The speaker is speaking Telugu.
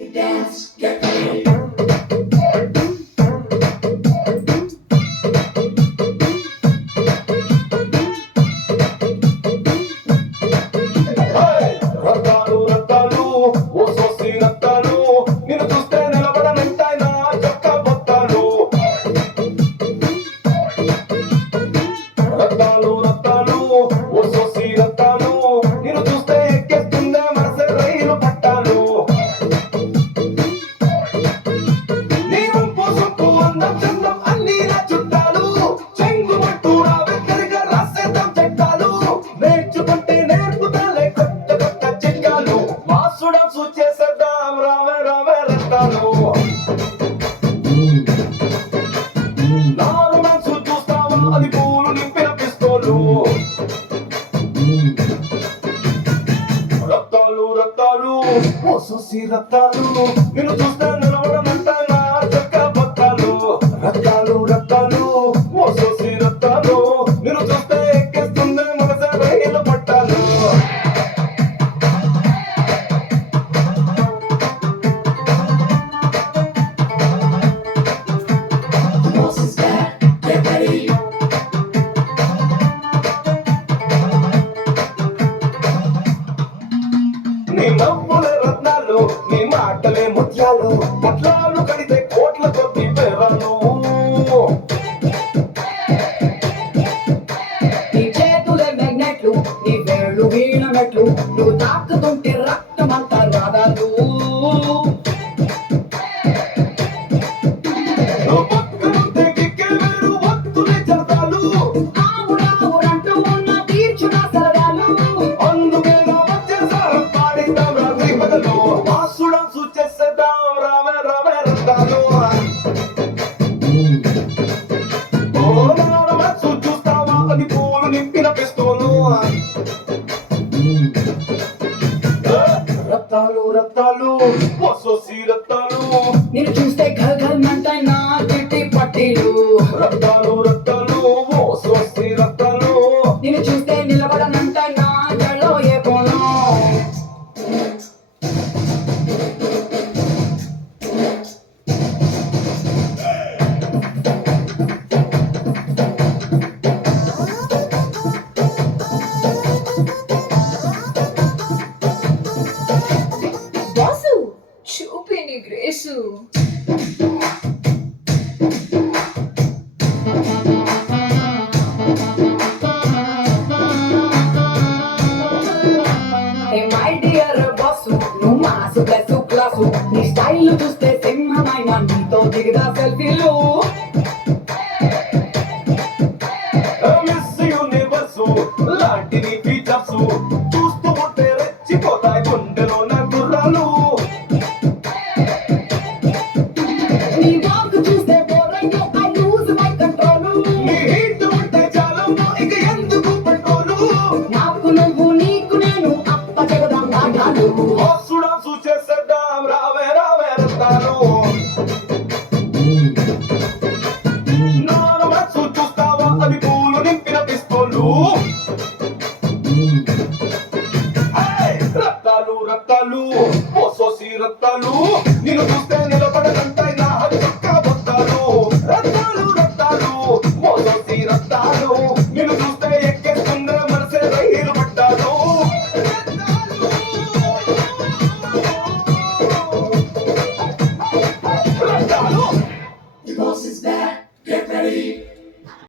Dance, get ready. Rattalu Rattalu ఓ సోసి రత్తాలు నిన్ను చూస్తే నిలబడనంటాయి నా చొక్క బొత్తాలు రత్తాలు రత్తాలు ఓ సోసి రత్తాలు నిన్ను చూస్తే ఎక్కేస్తుందే మనసే రైలు పట్టాలు నీ వంపు సొంపు అందం చందం అన్నీ నా చుట్టాలు చెంగు మట్టు నా వెక్కరిగా రాసేద్దాం చట్టాలు నేర్చుకుంటే నేర్పుతాలే కొత్త కొత్త చిట్కాలు మాసుడం సూచేసేద్దాం రావే రావే రత్తాలు నారు మనసు చూస్తావా అది పూలు నింపిన పిస్తోలు రత్తాలు రత్తాలు ఓ సూసి రత్తాలు నిన్ను చూస్తే నిలబడనంట నా చొక్క బొత్తాలు రత్తాలు రత్తాలు ఓ సూసి రత్తాలు నిన్ను చూస్తే ఎక్కేస్తుంది మనసే రైలు పట్టాలు The boss is back, get ready. నీ నవ్వులే రత్నాలు నీ మాటలే ముత్యాలు పట్లాలు కడితే కోట్ల కొద్ది పేరాలు నీ చేతులే మెగ్నెట్లు నీ వేళ్ళు వీణమెట్లు నువ్వు తాకుతుంటే రక్తమంతా రాదాలు నువ్వు పక్కనుంటే కిక్కే వేరు వత్తులే జరదాలు ఆవురావురంటూ ఉన్న తీర్చున సరదాలు అందుకే నా వచ్చేసారం పాడిద్దాం రాత్రి పగలు మాసుడం సూచేసేద్దాం రావే రావే రత్తాలు ఓ నాన్న మనసు చూస్తావా అది పూలు నింపిన పిస్తోలు రత్తాలు రత్తాలు ఓ సోసి రత్తాలు నేను చూస్తే ఘల్ ఘల్ మంటాయి నా చిట్టి పట్టీలు రత్తాలు రత్తాలు ఓ సోసి రత్తాలు నేను చూస్తే నిలబడనంటాయి నా జల్లో ఏ పోను బాసు చూపి నీ grace hey my dear boss నువ్వు మాసు ప్లస్ క్లాసు నీ స్టైల్ చూస్తే సింహమైన నీతో దిగదా సెల్ఫీలు మిస్ యూనివర్స్ లాంటి నీ ఫీచర్స్ చూస్తూ ఉంటే రెచ్చిపోతాయి గుండెలో నా గుర్రాలు నీ వాక్ చూస్తే boring I lose my control నీ హీట్ ఉంటే చాలమ్మా ఇక ఎందుకు పెట్రోలు నాకు నువ్వు నీకు నేను అప్ప చెబుదాం నాటాలు మాసుడం సూచేసేద్దాం రావే రావే రత్తాలు నాన్న మనసు చూస్తావా అది పూలు నింపిన పిస్తోలు రత్తాలు రత్తాలు ఓ సోసి రత్తాలు నిన్ను చూస్తే నిలబడనంటాయి నా చొక్క బొత్తాలు రత్తాలు రత్తాలు ఓ సోసి రత్తాలు నిన్ను చూస్తే ఎక్కేస్తుందే మనసే రైలు పట్టాలు Rattalu The boss is back, get ready.